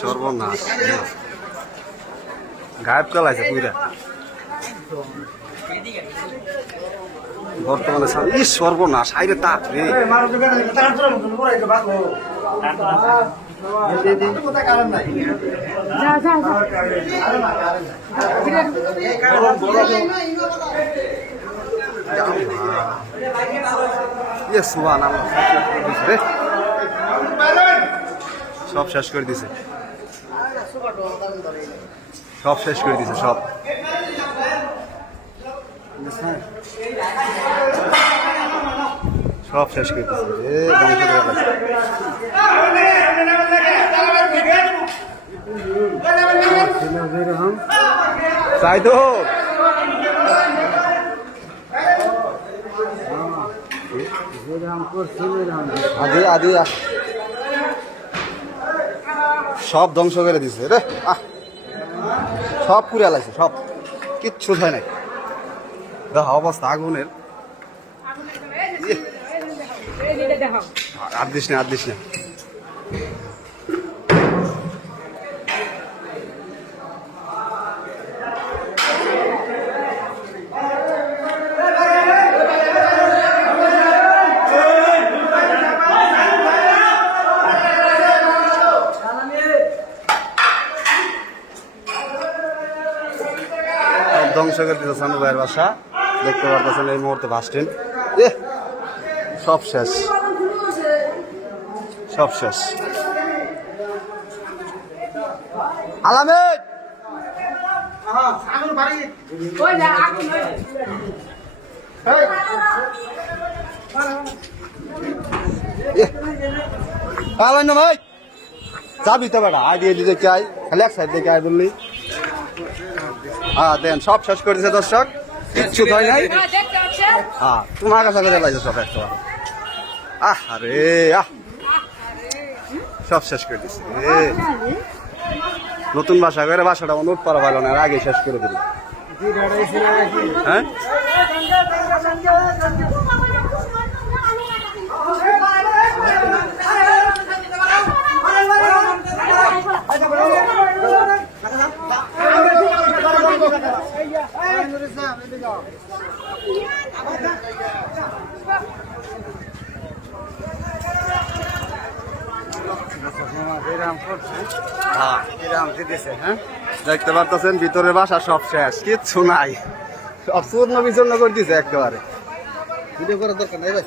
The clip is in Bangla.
সর্বনাশ গায়েব চালাইছে পুরা বর্তমানে সর্বনাশ আইরে তাপ রে সব শেষ করে দিছে সব শেষ করে দিছে সব সব শেষ করে দিছে চাই তো আদি আদি সব ধ্বংস করে দিছে রে সব পুড়ে লাগছে সব কিচ্ছু হয় নাই দেখা অবস্থা আগুনের আর দিস না ধ্বংস করে দিতে সানু ভাইয়ের বাসা দেখতে পারতেছেন এই মুহূর্তে বাস স্ট্যান্ড সব শেষ সব শেষ আলামেদ ভাই যাবি তো বেটা আইডিয়া দিতে চাই খালি এক সাইড দেখে আয় বললি হ্যাঁ দেন সব শেষ করে দিছে দর্শক কিচ্ছু হয় নাই হ্যাঁ তোমার কাছে করে লাগছে সব একটা আরে সব শেষ করে দিছে নতুন বাসা করে বাসাটা অনুরোধ করা ভালো না আগে শেষ করে দিল হ্যাঁ দেখতে পারতেছেন ভিতরে বাসা সব শেষ কিচ্ছু নাই সব চূর্ণ বিচূর্ণ করে দিছে একেবারে ভিডিও করার দরকার নাই ভাই